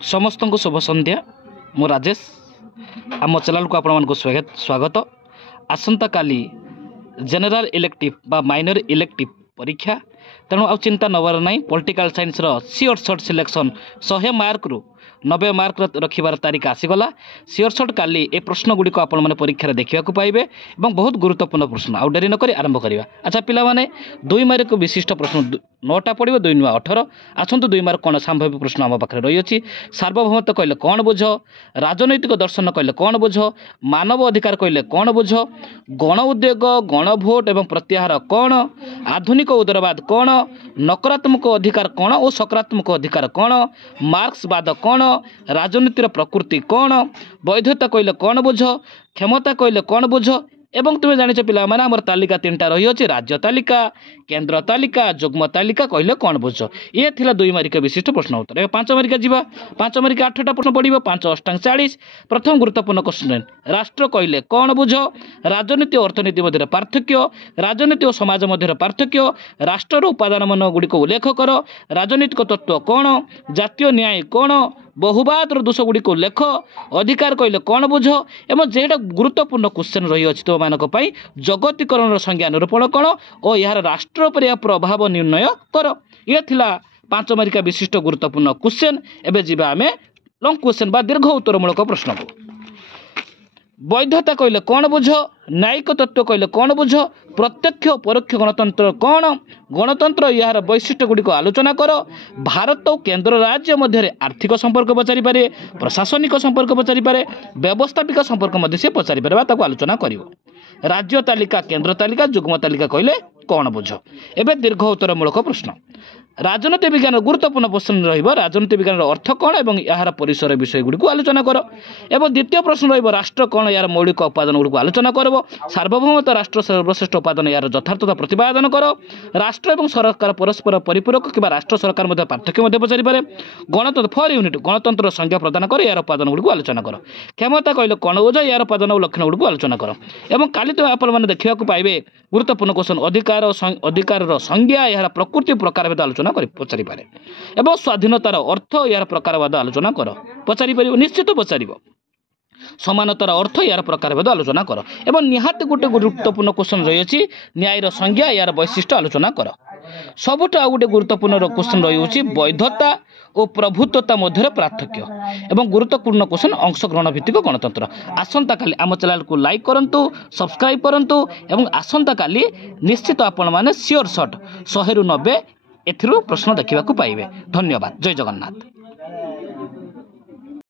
समस्त को शुभ संध्या मु राजेश आम चैनल को आपण मानक स्वागत। आसंता काली जनरल इलेक्टिव बा माइनर इलेक्टिव परीक्षा तेणु आ चिंता नबर ना पॉलिटिकल साइंस सियोर सर्ट सिलेक्शन 100 मार्क रु 90 मार्क रखिबार तारीख आसीगला। सियोर सर्ट काली ए प्रश्न गुड़िक आपण मैंने परीक्षा देखा पाइबे और बहुत गुरुत्वपूर्ण प्रश्न आउ डेरी नक आरंभ करवा। अच्छा पिला माने 2 मार्क विशिष्ट प्रश्न 9टा पड़ो 2 × 18 आसतु 2 मार्क कौन संभाव्य प्रश्न आम पाखे रही अच्छी। सार्वभौमत्व कहले कौन बुझ, राजनैतिक दर्शन कहले कौन बुझ, मानव अधिकार कहले कौन बुझ, गण उद्योग गण भोट एवं प्रत्याहार कौन, आधुनिक उदारवाद कौन, नकारात्मक अधिकार कौन और सकारात्मक अधिकार कौन, मार्क्सवाद कौन, राजनीतिर प्रकृति कौन, वैधता कहले कौन बुझ, क्षमता कहले कौन बुझ। एवं तुम्हें जानिଛ पिला माने हमर तालिका 3टा रही अछि, राज्य तालिका, केंद्र तालिका, जुग्म तालिका कहले कौन बुझ। ये थिला 2 मार्क विशिष्ट प्रश्न उत्तर। 5 मार्क जीवा 5 मार्क 8टा प्रश्न पड़िबो 5 × 8 = 40। प्रथम गुरुत्वपूर्ण क्वेश्चन राष्ट्र कहले कौन बुझ, राजनीति और अर्थनीति मध्य पार्थक्य, राजनीति और समाज मध्य पार्थक्य, राष्ट्र उपादान मान गुड़िक उल्लेख कर, राजनीतिक तत्व कौन, जातीय न्याय कौन, बहुवाद दोष गुड़िक उल्लेख, अधिकार कहले कौन बुझ। एवं जेटा गुरुत्वपूर्ण क्वेश्चन रही अछि तो मानक पई जगतीकरण संज्ञा निरूपण कौन और यार राष्ट्र पर प्रभाव निर्णय कर। ये थिला 5 मार्क विशिष्ट गुरुत्वपूर्ण क्वेश्चन। एबे जीवा आमे लॉन्ग क्वेश्चन बा दीर्घ उत्तरमूलक प्रश्न को। वैधता कहले कौन बुझ, न्यायिक तत्व कहले कौन बुझ, प्रत्यक्ष परोक्ष गणतंत्र कौन, गणतंत्र यार वैशिष्ट्य गुड़िक आलोचना कर, भारत और केंद्र राज्य मध्य आर्थिक संपर्क पचारि पारे, प्रशासनिक संपर्क पचारि पारे, व्यवस्थापिक संपर्क मध्य से पचारि पारे ताको आलोचना करिवो। राज्य तालिका, केंद्र तालिका, जुग्म तालिका कहले कौन बुझ। एबे दीर्घ उत्तरमूलक प्रश्न। राजनीति विज्ञान गुरुत्वपूर्ण प्रश्न रहिबो राजनीति विज्ञान अर्थ कौन एवं यार परिसर विषय गुड़ी को आलोचना कर। एवं द्वितीय प्रश्न रहिबो राष्ट्र कौन यार मौलिक उपादान गुड़ी को आलोचना करबो। सार्वभौमत्व राष्ट्र सर्वश्रेष्ठ उपादान यार यथार्थता प्रतिपादन कर। राष्ट्र एवं सरकार परस्पर परिपूरक किबा राष्ट्र सरकार मध्य पार्थक्य मध्य पचारि पारे। गणतंत्र फॉर यूनिट गणतंत्र संज्ञा प्रदान कर यार उपादान गुड़ी को आलोचना कर। क्षमता कहले कौन बुझ, यार उपादान और लक्षण गुड़ी को आलोचना कर। एवं काली तो आपण माने देखिबा को पाइबे गुरुत्वपूर्ण क्वेश्चन अधिकार संज्ञा यार प्रकृति प्रकार भेद आलोचना पचारि पारे एवं स्वाधीनतार अर्थ यार प्रकारवाद आलोचना कर पचारि पारिबो निश्चित पचारिबो। समानतार अर्थ यार प्रकारभेद आलोचना कर। एवं निहात गोटे गुरुत्वपूर्ण क्वेश्चन रही अछि न्यायर संज्ञा यार वैशिष्ट्य आलोचना कर। सबुठ आ गोटे गुरुत्वपूर्ण क्वेश्चन रही अछि वैधता और प्रभुत्वता मध्य पार्थक्य एवं गुरुत्वपूर्ण क्वेश्चन अंशग्रहण भित्तिक गणतंत्र। आसंता काली आम चैनल को लाइक करंतु, सब्सक्राइब करंतु एवं आसंता काली निश्चित आपण माने सियोर शॉट 100 ରୁ 90 एथिरु प्रश्न देखिबा को पाइबे। धन्यवाद। जय जगन्नाथ।